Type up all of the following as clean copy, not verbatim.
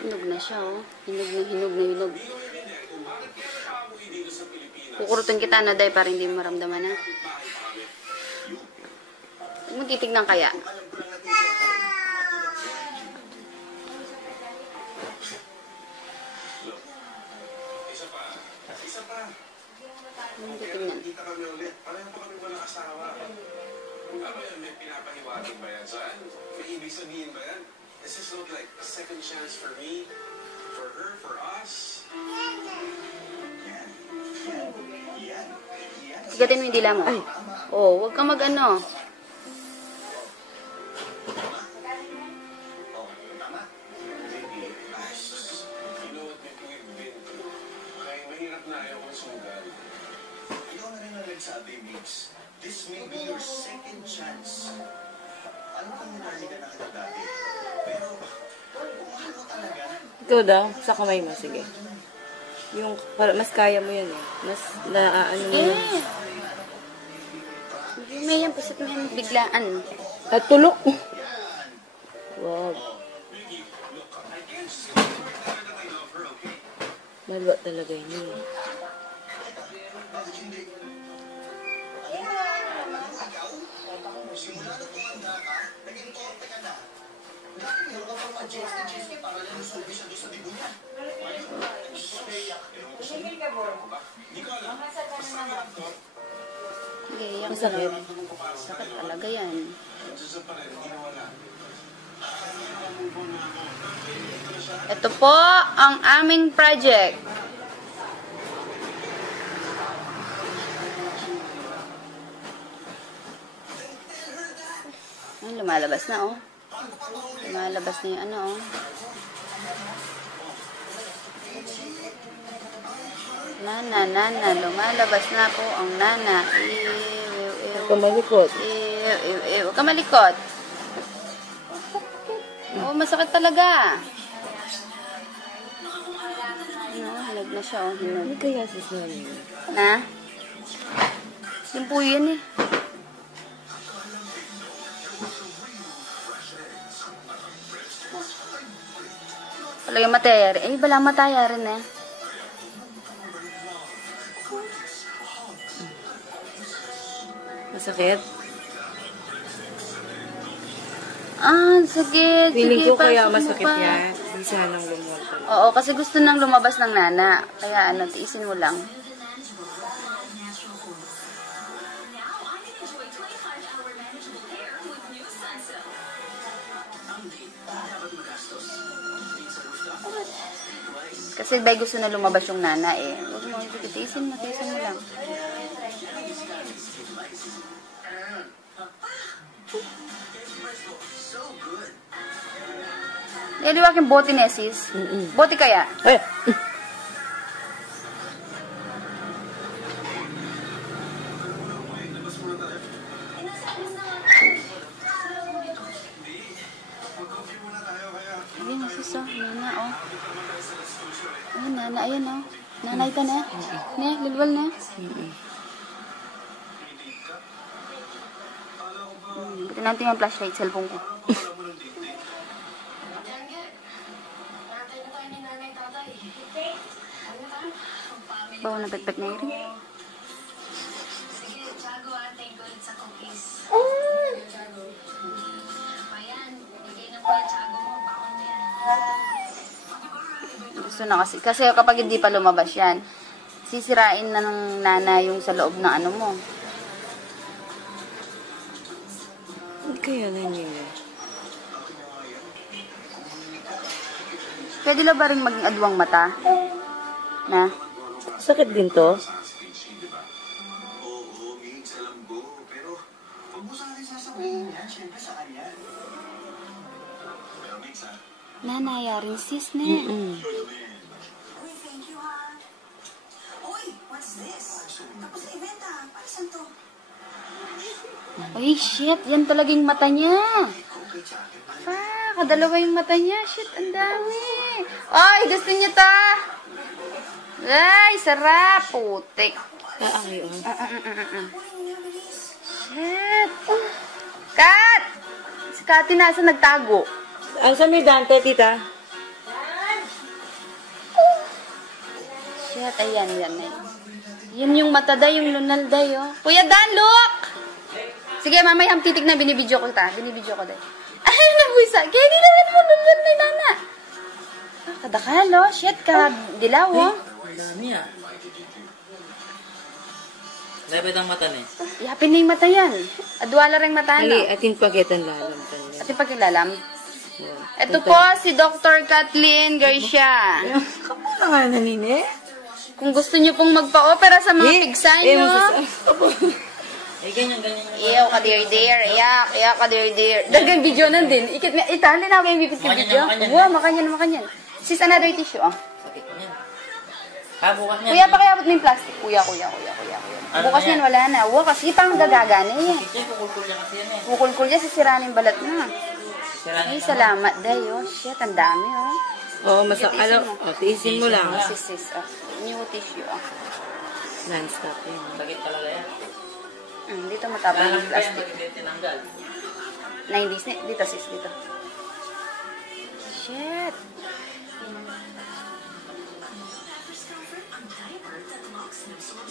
Hinog na siya, oh. Hinog. Kukurutin kita, no, Day, para hindi mo maramdaman, ha? Huwag mo titignan kaya. Kita kami ulit. Pareho pa kami walang asawa. Ano yan? May pinapahiwatig ba yan? Saan? May ibig sabihin ba yan? This is not like a second chance for me, for her, for us. Sigatin mo yung dila mo. Ay. Oh, huwag kang mag-ano. Sabi, Mix, this may be your second chance. Ano kang nangyari ka na kita dati? Pero, kung mahal mo talaga... Ikaw daw, sa kamay mo, sige. Yung, mas kaya mo yun eh. Mas, ano mo yun. May yan, pasit mo yan biglaan. At tulok. Wow. Malwa talaga yun eh. Simula na tumanda ka, naging torpe ka na. Bakit meron ka pang ma-Jesty para lang subi siya doon sa dibo niya? Hindi ka alam. Masakit. Masakit. Masakit talaga yan. Ito po ang aming project. Ay, lumalabas na, oh. Lumalabas na yung ano, oh. Nana, lumalabas na po ang nana. Huwag ka malikot. Huwag ka malikot. Oo, masakit talaga. Ano, hinog na siya, oh. Hinog. Hindi kaya sis namin. Na? Yung po yun, eh. Palagay matayari. Eh, bala matayari na. Masakit? Ah, sakit. Feeling sige, ko kaya pasok mo masakit pa. yan. Di sanang lumuwag. Oo, kasi gusto nang lumabas ng nana. Kaya ano, tiisin mo lang. Kasi bay gusto na lumabas yung nana eh. Huwag mo, tiisin mo lang. Eh, di ba aking bote na, sis? Bote kaya? Eh! Ayun, sis, oh. Nana, oh. Ayun, nana, ayun, oh. Nanay ka na. Ne, lulwal na. Buti natin yung flashlight, cellphone ko. Bawa na pet-pet na yun. Gusto na kasi kapag hindi pa lumabas yan, sisirain na ng nana yung sa loob ng ano mo. Kaya nangyayari. Pwede lang ba rin maging adwang mata? Na? Sakit din to? Oo, Mix, alam ko. Pero, huwag mo sa akin sasabihin yan. Siyempre sa kanya. Pero, Mix, ha? Nanaya rin sis, ne. Uy, thank you, ha. Uy, what's this? Tapos na event, ha. Para saan to? Uy, shit. Yan talagang mata niya. Kadalawa yung mata niya. Shit, ang dami. Ay, gusto niya ta. Ay, sarap. Putik. Ay, Shit. Cut! Kati nasa nagtago. Ano sa may Dante, tita? Shit, ayan, yan. Yan yung mata day, yung lunal day, oh. Kuya Dan, look! Sige, mamaya ang titig na binibidyo ko ta. Binibidyo ko day. Ay, nabuisa. Kaya di naman mo lunal na nana. Kadakalo, shit ka. Dilaw, oh. Ang dami ah. Dapat ang mata ni. Yapin na yung mata yan. Adwala rin mata, no? Ali, atin pagitan lalam. At yung pagkilalam. Ito po, si Dr. Kathleen Garcia. Kamu na nga nanine? Kung gusto niyo pong magpa-opera sa mga pigsa nyo. Eh, ganyan. Iyaw ka dear. Iyak ka dear. Dagang video nandin. Itali na ako yung bibis ka video. Wow, makanyan. Sis, another tissue, oh. Sakit mo yan. Bukas niyan. Kuya, pakiabot mo yung plastic. Kuya. Ano Bukas na yan? yan, wala na. Wow, kasi pang gagagana eh. Kasi kukulkul niya kasi yan eh. Kukulkul niya, sisiraan yung balat na. Sira Ay, niya. salamat, day, oh. Shit, ang dami, oh. Oo, tiisin mo lang. Sis, oh. New tissue, oh. Non-stop yun. Sakit talaga yan. Dito matapang Kaya yung lang plastic. hindi tinanggal. 90s na. Dito, sis, dito. Shit.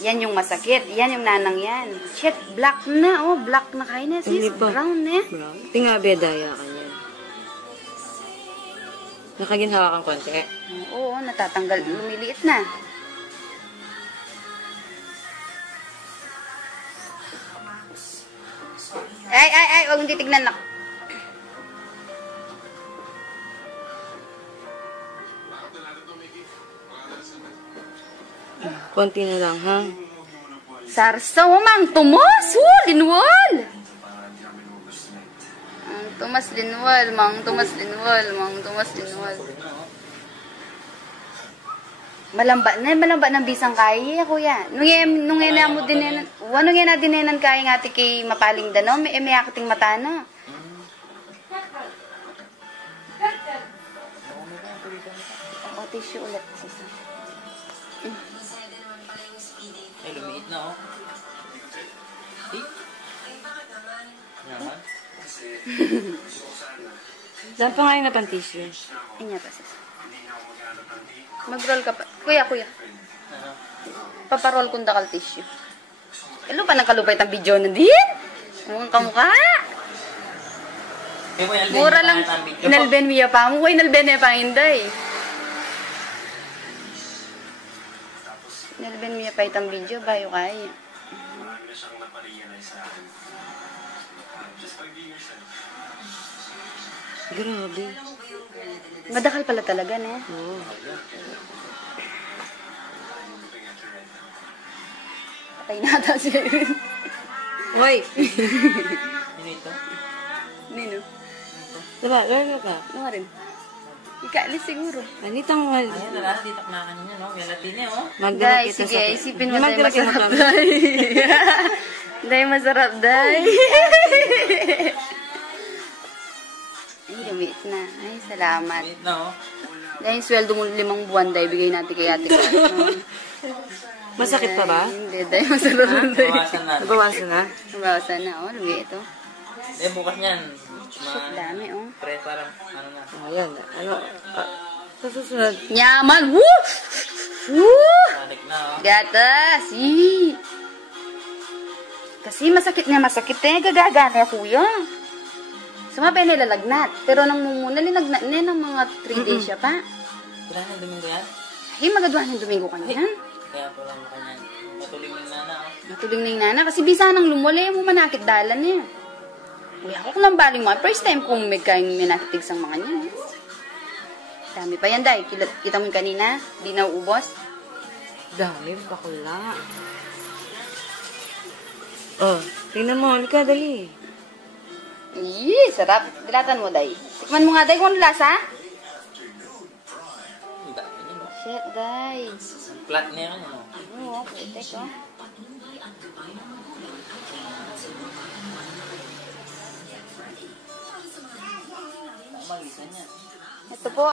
Yan yung masakit. Yan yung nanang yan. Shit, black na. Oh, black na kayo na, sis. Hindi pa. Brown eh. Brown. Tingabi, daya ka niyan. Nakaginhawa kang konti. Oo, natatanggal. Lumiliit na. Ay, huwag mong titignan na. Konti na lang, ha? Sarsaw, mang tumas. Linwal. Mang tumas linwal. Malamba ng bisang kaya, kuya. Nung yan mo din kaya nga ti kay mapaling dano, may akating mata na. O, tissue ulit. Ay, lumiit na oh. Naman. Saan pa nga yung napantisyo? Inya pa, sis. Mag-roll ka pa. Kuya. Ano? Paparol kong dakal tissue. Ilo pa nagkalupay ang video na din. Mukhang kamukha. Eh, may alben Mura na lang. tayo video. Inalben miya pa mo. Inalben niya pa hinday. Inalben miya pa itang video. Bayo kaya. Marami na siyang naparealize sa akin. Just by being yourself. Grabe. Madakal pala talaga, ne? Oo. Patay na ata si Irene. Uy! Sino ito? Nino. Diba, lalo ka. Ano nga rin? Ikaalis siguro. Anitang Ayan, nalala, titak na kanina, no? May latine, oh. Day, sige, isipin mo tayo masarap, Day. day. Day, masarap, day. Ay, lumiit na. Ay, salamat. Wait na, oh. Dahil sweldo mo 5 buwan, day, bigay natin kay ate ko. Masakit pa ba? Hindi, day, masarap na, day. Bawasan na. Nabawasan na? Nabawasan na, oh, lumiit, oh. Eh, bukas niyan. Shit, dami, oh. Pre, parang, ano na. Ayan. Sa susunod. Nyaman, woo! Woo! Balik na, oh. Gatas, yee! Kasi masakit eh, gagagana, kuya. Sumabay nilalagnat. Pero nang mumuna, linagnat niya ng mga 3 days siya pa. Wala na Domingo yan? Ay, magadwa ng Domingo ka niyan. Kaya po lang kanyan. Matuling ng nana, oh. Matuling na yung nana. Kasi bisa nang lumuli, mo manakit dalan niya. Uy, ako kung baling mo. First time kong may kain minakitig sang mga niya. Dami pa yan, day. Kita mo yung kanina? Di na uubos. Dami, bakula. Oh, tingnan mo. Halika, dali. Yee, sarap. Dilatan mo, day. Tikman mo nga, day, kung ano lasa. Ang dami niya, no? Shit, day. Flat niya yan, no? Oo, putek, oh. Magisan niya. Ito po.